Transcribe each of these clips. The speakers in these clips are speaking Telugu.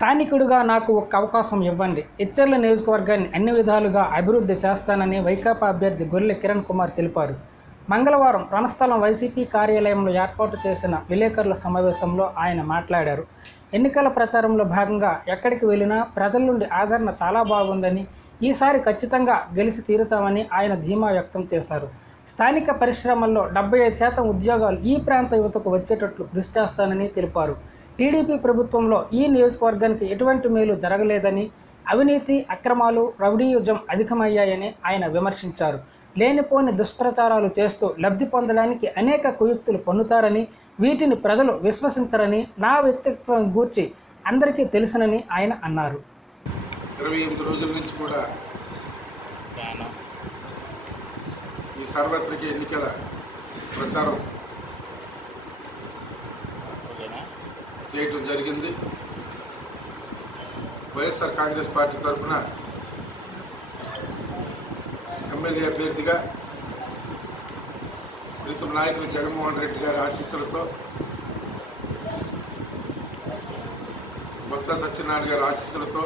స్థానికుడుగా నాకు ఒక అవకాశం ఇవ్వండి. ఇచ్చర్ల నియోజకవర్గాన్ని అన్ని విధాలుగా అభివృద్ధి చేస్తానని వైకాపా అభ్యర్థి గొర్రె కిరణ్ కుమార్ తెలిపారు. మంగళవారం రణస్థలం వైసీపీ కార్యాలయంలో ఏర్పాటు చేసిన విలేకరుల సమావేశంలో ఆయన మాట్లాడారు. ఎన్నికల ప్రచారంలో భాగంగా ఎక్కడికి వెళ్ళినా ప్రజల నుండి ఆదరణ చాలా బాగుందని ఈసారి ఖచ్చితంగా గెలిచి తీరుతామని ఆయన ధీమా వ్యక్తం చేశారు. స్థానిక పరిశ్రమల్లో డెబ్బై ఐదు శాతం ఉద్యోగాలు ఈ ప్రాంత యువతకు వచ్చేటట్లు కృషి చేస్తానని తెలిపారు. టీడీపీ ప్రభుత్వంలో ఈ నియోజకవర్గానికి ఎటువంటి మేలు జరగలేదని అవినీతి అక్రమాలు రౌడీయుజం అధికమయ్యాయని ఆయన విమర్శించారు. లేనిపోని దుష్ప్రచారాలు చేస్తూ లబ్ధి పొందడానికి అనేక కుయుక్తులు పొందుతారని వీటిని ప్రజలు విశ్వసించరని నా వ్యక్తిత్వం గూర్చి అందరికీ తెలుసునని ఆయన అన్నారు. ఇరవై ఎనిమిది రోజుల నుంచి కూడా ఈ సార్వత్రిక ఎన్నికల ప్రచారం చేయటం జరిగింది. వైఎస్ఆర్ కాంగ్రెస్ పార్టీ తరఫున ఎమ్మెల్యే అభ్యర్థిగా ప్రీతం నాయకులు జగన్మోహన్ రెడ్డి గారి ఆశీస్సులతో బొత్స సత్యనారాయణ గారి ఆశీస్సులతో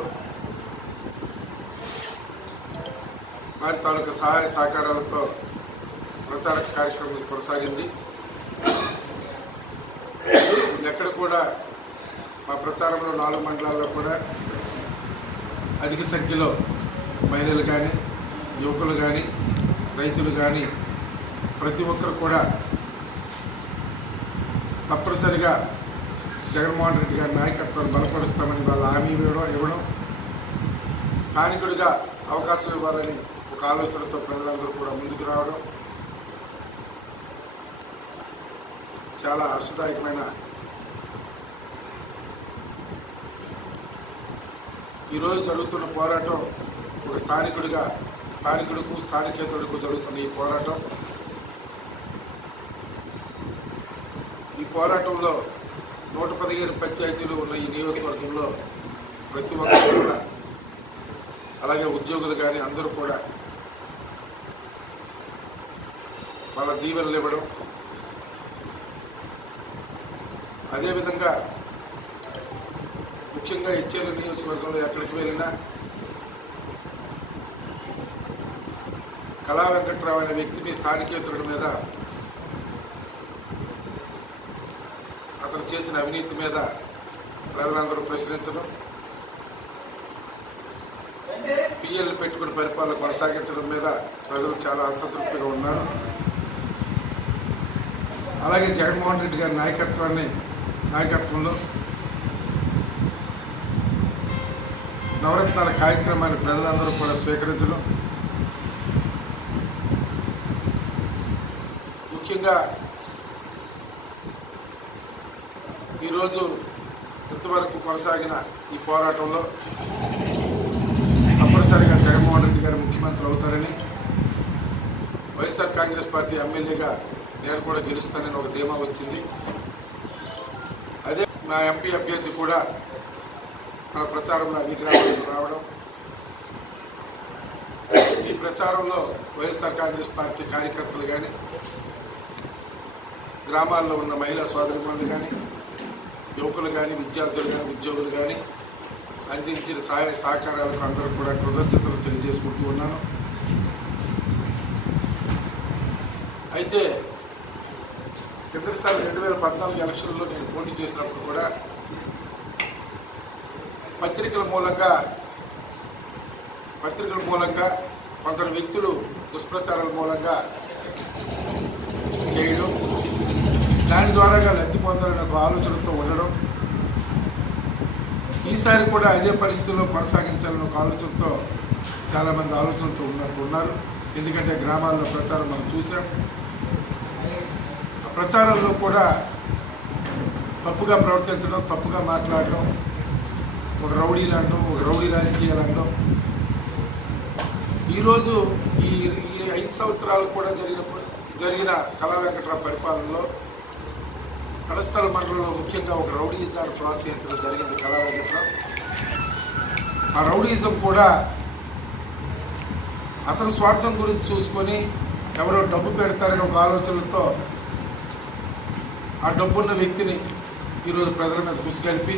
వారి తాలూకా సహాయ సహకారాలతో ప్రచార కార్యక్రమం కొనసాగింది. ఎక్కడ కూడా మా ప్రచారంలో నాలుగు మండలాల్లో కూడా అధిక సంఖ్యలో మహిళలు కానీ యువకులు కానీ రైతులు కానీ ప్రతి ఒక్కరు కూడా తప్పనిసరిగా జగన్మోహన్ రెడ్డి గారి నాయకత్వాన్ని బలపరుస్తామని వాళ్ళ హామీ ఇవ్వడం ఇవ్వడం స్థానికుడిగా అవకాశం ఇవ్వాలని ఒక ఆలోచనతో ప్రజలందరూ కూడా ముందుకు రావడం చాలా హర్షదాయకమైన ఈరోజు జరుగుతున్న పోరాటం ఒక స్థానికుడిగా స్థానికుడికు స్థానికేతరుడికు జరుగుతున్న ఈ పోరాటం. ఈ పోరాటంలో నూట పదిహేను పంచాయతీలు ఉన్న ఈ నియోజకవర్గంలో ప్రతి ఒక్కరు కూడా అలాగే ఉద్యోగులు కానీ అందరూ కూడా వాళ్ళ దీవెనలు ఇవ్వడం. అదేవిధంగా ముఖ్యంగా ఇచ్చేళ్ళ నియోజకవర్గంలో ఎక్కడికి వెళ్ళినా కళా వెంకట్రావు అనే వ్యక్తిని స్థానికేతరుడి మీద అతను చేసిన అవినీతి మీద ప్రజలందరూ ప్రశ్నించడం పిఎల్ పెట్టుకుని పరిపాలన కొనసాగించడం మీద ప్రజలు చాలా అసంతృప్తిగా ఉన్నారు. అలాగే జగన్మోహన్ రెడ్డి గారి నాయకత్వాన్ని నాయకత్వంలో నవరత్నాల కార్యక్రమాన్ని ప్రజలందరూ కూడా స్వీకరించడం. ముఖ్యంగా ఈరోజు ఇంతవరకు కొనసాగిన ఈ పోరాటంలో తప్పనిసరిగా జగన్మోహన్ రెడ్డి గారు ముఖ్యమంత్రి అవుతారని వైఎస్ఆర్ కాంగ్రెస్ పార్టీ ఎమ్మెల్యేగా నేను కూడా గెలుస్తానని ఒక ధీమా వచ్చింది. అదే నా ఎంపీ అభ్యర్థి కూడా ప్రచారంలో అన్ని గ్రామాలకు రావడం. ఈ ప్రచారంలో వైఎస్ఆర్ కాంగ్రెస్ పార్టీ కార్యకర్తలు కానీ గ్రామాల్లో ఉన్న మహిళా సోదరిమణులు కానీ యువకులు కానీ విద్యార్థులు కానీ ఉద్యోగులు కానీ అందించిన సహాయ సహకారాలకు అందరూ కూడా కృతజ్ఞతలు తెలియజేసుకుంటూ ఉన్నాను. అయితే కిందసారి రెండు వేల పద్నాలుగు ఎలక్షన్లో నేను పోటీ చేసినప్పుడు కూడా పత్రికల మూలంగా పత్రికల మూలంగా కొందరు వ్యక్తులు దుష్ప్రచారాల మూలంగా చేయడం దాని ద్వారాగా లబ్ధి పొందాలని ఒక ఆలోచనతో ఉండడం ఈసారి కూడా అదే పరిస్థితుల్లో కొనసాగించాలని ఒక ఆలోచనతో చాలామంది ఆలోచనతో ఉన్నట్టు ఉన్నారు. ఎందుకంటే గ్రామాల్లో ప్రచారం మనం చూసాం ఆ ప్రచారంలో కూడా తప్పుగా ప్రవర్తించడం తప్పుగా మాట్లాడడం ఒక రౌడీలు అంటాం ఒక రౌడీ రాజకీయాలు అంటాం ఈరోజు ఈ ఈ ఐదు సంవత్సరాలు కూడా జరిగిన జరిగిన కళా వెంకటరావు పరిపాలనలో కడస్థల మండలంలో ముఖ్యంగా ఒక రౌడీయిజాన్ని ప్రోత్సహించడం జరిగింది కళా వెంకటరావు. ఆ రౌడీజం కూడా అతని స్వార్థం గురించి చూసుకొని ఎవరో డబ్బు పెడతారని ఒక ఆలోచనలతో ఆ డబ్బున్న వ్యక్తిని ఈరోజు ప్రజల మీద కలిపి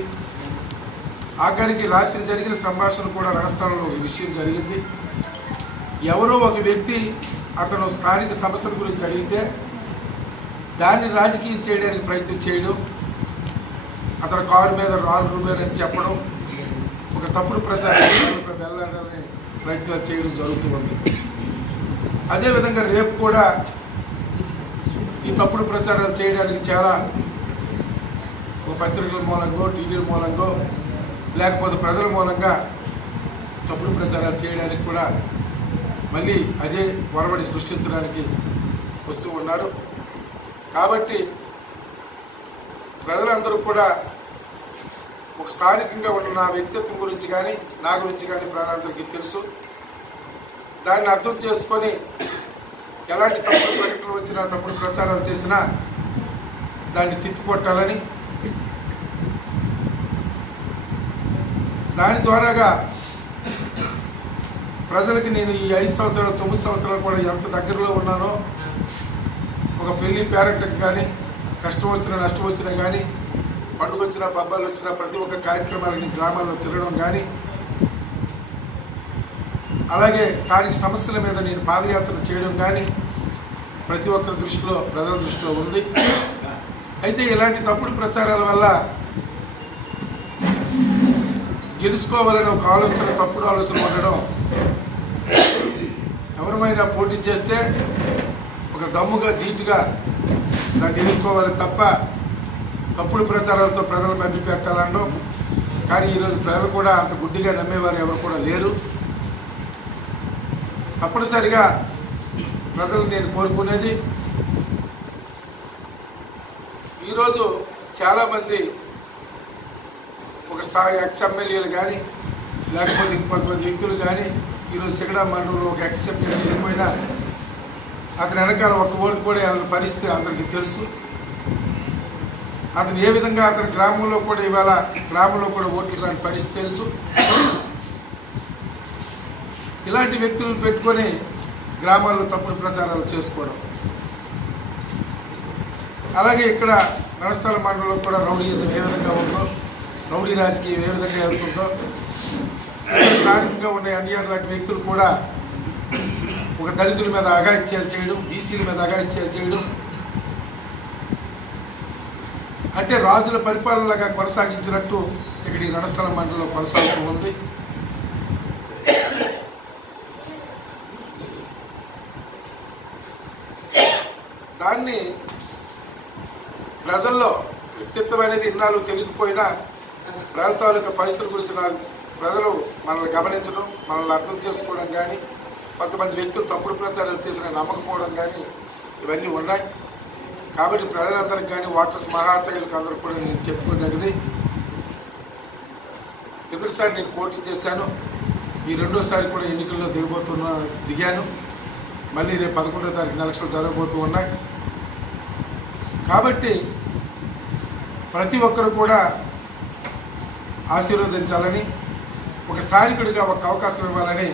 ఆఖరికి రాత్రి జరిగిన సంభాషణ కూడా రాజస్థాన్లో ఈ విషయం జరిగింది. ఎవరో ఒక వ్యక్తి అతను స్థానిక సమస్యల గురించి అడిగితే దాన్ని రాజకీయం చేయడానికి ప్రయత్నం చేయడం అతను కారు మీద రాళ్ళు అని చెప్పడం ఒక తప్పుడు ప్రచారానికి వెళ్ళాలని ప్రయత్నాలు చేయడం జరుగుతుంది అదేవిధంగా రేపు కూడా ఈ తప్పుడు ప్రచారాలు చేయడానికి చాలా ఒక పత్రికల మూలంగో టీవీల మూలంగా లేకపోతే ప్రజల మూలంగా తప్పుడు ప్రచారాలు చేయడానికి కూడా మళ్ళీ అదే వరవడి సృష్టించడానికి వస్తూ ఉన్నారు. కాబట్టి ప్రజలందరూ కూడా ఒక స్థానికంగా ఉన్న నా వ్యక్తిత్వం గురించి కానీ నా గురించి కానీ ప్రాణాంతరికి తెలుసు. దాన్ని అర్థం చేసుకొని ఎలాంటి తప్పుడు ప్రకటనలు వచ్చినా తప్పుడు ప్రచారాలు చేసినా దాన్ని తిప్పికొట్టాలని దాని ద్వారాగా ప్రజలకి నేను ఈ ఐదు సంవత్సరాలు తొమ్మిది సంవత్సరాలు కూడా ఎంత దగ్గరలో ఉన్నానో ఒక పెళ్ళి పేరెంట్కి కానీ కష్టం వచ్చినా నష్టం వచ్చినా కానీ పండుగ వచ్చినా పబ్బాలు వచ్చినా ప్రతి ఒక్క కార్యక్రమాలని గ్రామాల్లో తిరగడం కానీ అలాగే స్థానిక సంస్థల మీద నేను పాదయాత్ర చేయడం కానీ ప్రతి ఒక్కరి దృష్టిలో ప్రజల దృష్టిలో ఉంది. అయితే ఇలాంటి తప్పుడు ప్రచారాల వల్ల గెలుచుకోవాలనే ఒక ఆలోచన తప్పుడు ఆలోచన ఉండడం. ఎవరమైనా పోటీ చేస్తే ఒక దమ్ముగా ధీటుగా దాన్ని ఎదుర్కోవాలి తప్ప తప్పుడు ప్రచారాలతో ప్రజలు మభ్య పెట్టాలనడం కానీ ఈరోజు ప్రజలు కూడా అంత గుడ్డిగా నమ్మేవారు ఎవరు కూడా లేరు. తప్పనిసరిగా ప్రజలు నేను కోరుకునేది ఈరోజు చాలామంది ఒక స్థాయి ఎక్స్ ఎమ్మెల్యేలు కానీ లేకపోతే ఇంకొంతమంది వ్యక్తులు కానీ ఈరోజు సిగడా మండలంలో ఒక ఎక్స్ ఎమ్మెల్యే వెళ్ళిపోయినా అతని వెనకాల ఒక ఓటు కూడా వెళ్ళిన పరిస్థితి అందరికీ తెలుసు. అతను ఏ విధంగా అతని గ్రామంలో కూడా ఇవాళ గ్రామంలో కూడా ఓట్లు రాని పరిస్థితి తెలుసు. ఇలాంటి వ్యక్తులను పెట్టుకొని గ్రామాల్లో తప్పుడు ప్రచారాలు చేసుకోవడం. అలాగే ఇక్కడ నడస్థల మండలంలో కూడా రౌడీజం ఏ విధంగా ఉందో రౌడీ రాజకీయం ఏ విధంగా వెళ్తుందో స్థానికంగా ఉండే ఎన్టీఆర్ లాంటి వ్యక్తులు కూడా ఒక దళితుల మీద అఘాయిత్యాలు చేయడం బీసీల మీద అగాయిత్యాలు చేయడం అంటే రాజుల పరిపాలనగా కొనసాగించినట్టు ఇక్కడ ఈ నడస్థల మండలంలో కొనసాగుతూ ఉంది. దాన్ని ప్రజల్లో వ్యక్తిత్వం అనేది ఇన్నాళ్ళు తెలియకపోయినా ప్రజల తాలూకా పరిస్థితుల గురించి నాకు ప్రజలు మనల్ని గమనించడం మనల్ని అర్థం చేసుకోవడం కానీ కొంతమంది వ్యక్తులు తప్పుడు ప్రచారాలు చేసిన నమ్మకపోవడం కానీ ఇవన్నీ ఉన్నాయి. కాబట్టి ప్రజలందరికీ కానీ ఓటర్స్ మహాశైలకు అందరూ కూడా నేను చెప్పుకోదగినది కిందసారి నేను పోటీ చేశాను. ఈ రెండోసారి కూడా ఎన్నికల్లో దిగబోతున్న దిగాను. మళ్ళీ రేపు పదకొండో తారీఖున ఎలక్షన్లు జరగబోతూ ఉన్నాయి. కాబట్టి ప్రతి ఒక్కరు కూడా ఆశీర్వదించాలని ఒక స్థానికుడిగా ఒక అవకాశం ఇవ్వాలని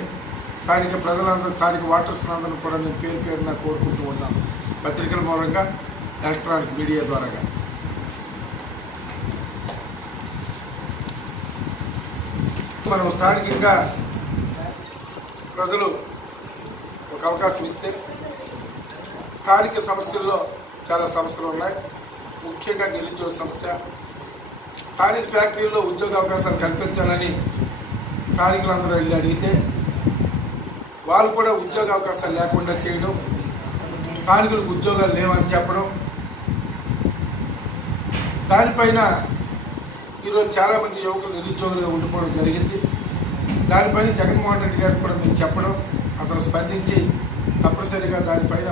స్థానిక ప్రజలందరూ స్థానిక ఓటర్స్ అందరూ కూడా నేను పేరు పేరున కోరుకుంటూ ఉన్నాను. పత్రికల మూలంగా ఎలక్ట్రానిక్ మీడియా ద్వారాగా. మనం స్థానికంగా ప్రజలు ఒక అవకాశం ఇస్తే స్థానిక సమస్యల్లో చాలా సమస్యలు ఉన్నాయి. ముఖ్యంగా నిరుద్యోగ సమస్య స్థానిక ఫ్యాక్టరీల్లో ఉద్యోగ అవకాశాలు కల్పించాలని స్థానికులందరూ వెళ్ళి అడిగితే వాళ్ళు కూడా ఉద్యోగ అవకాశాలు లేకుండా చేయడం స్థానికులకు ఉద్యోగాలు లేవని చెప్పడం. దానిపైన ఈరోజు చాలామంది యువకులు నిరుద్యోగులుగా ఉండిపోవడం జరిగింది. దానిపైన జగన్మోహన్ రెడ్డి గారికి కూడా మేము చెప్పడం అతను స్పందించి తప్పనిసరిగా దానిపైన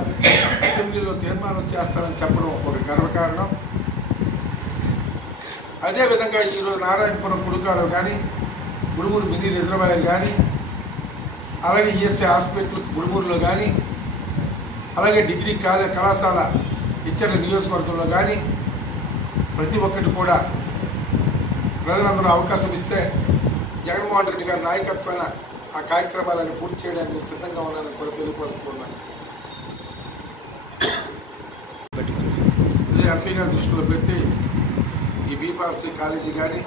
అసెంబ్లీలో తీర్మానం చేస్తారని చెప్పడం ఒక గర్వకారణం. అదేవిధంగా ఈరోజు నారాయణపురం కుడుకాలో కానీ గుడుమూరు మినీ రిజర్వాయర్ కానీ అలాగే ఈఎస్ఐ హాస్పిటల్ గుడుమూరులో కానీ అలాగే డిగ్రీ కాలే కళాశాల ఇచ్చర్ల నియోజకవర్గంలో కానీ ప్రతి ఒక్కటి కూడా ప్రజలందరూ అవకాశం ఇస్తే జగన్మోహన్ రెడ్డి గారి నాయకత్వాన ఆ కార్యక్రమాలను పూర్తి చేయడానికి సిద్ధంగా ఉన్నానని కూడా తెలియపరుస్తున్నాను. ఎంపీ గారి దృష్టిలో పెట్టి ఈ బీఫార్సీ కాలేజీ కానీ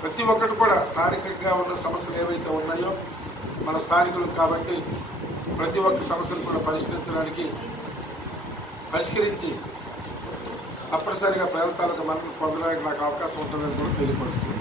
ప్రతి ఒక్కటి కూడా స్థానికంగా ఉన్న సమస్యలు ఏవైతే ఉన్నాయో మన స్థానికులు కాబట్టి ప్రతి ఒక్క సమస్యను కూడా పరిష్కరించడానికి పరిష్కరించి తప్పనిసరిగా ప్రజల తాలూకా మనం పొందడానికి నాకు అవకాశం ఉంటుందని కూడా తెలియపరుస్తుంది.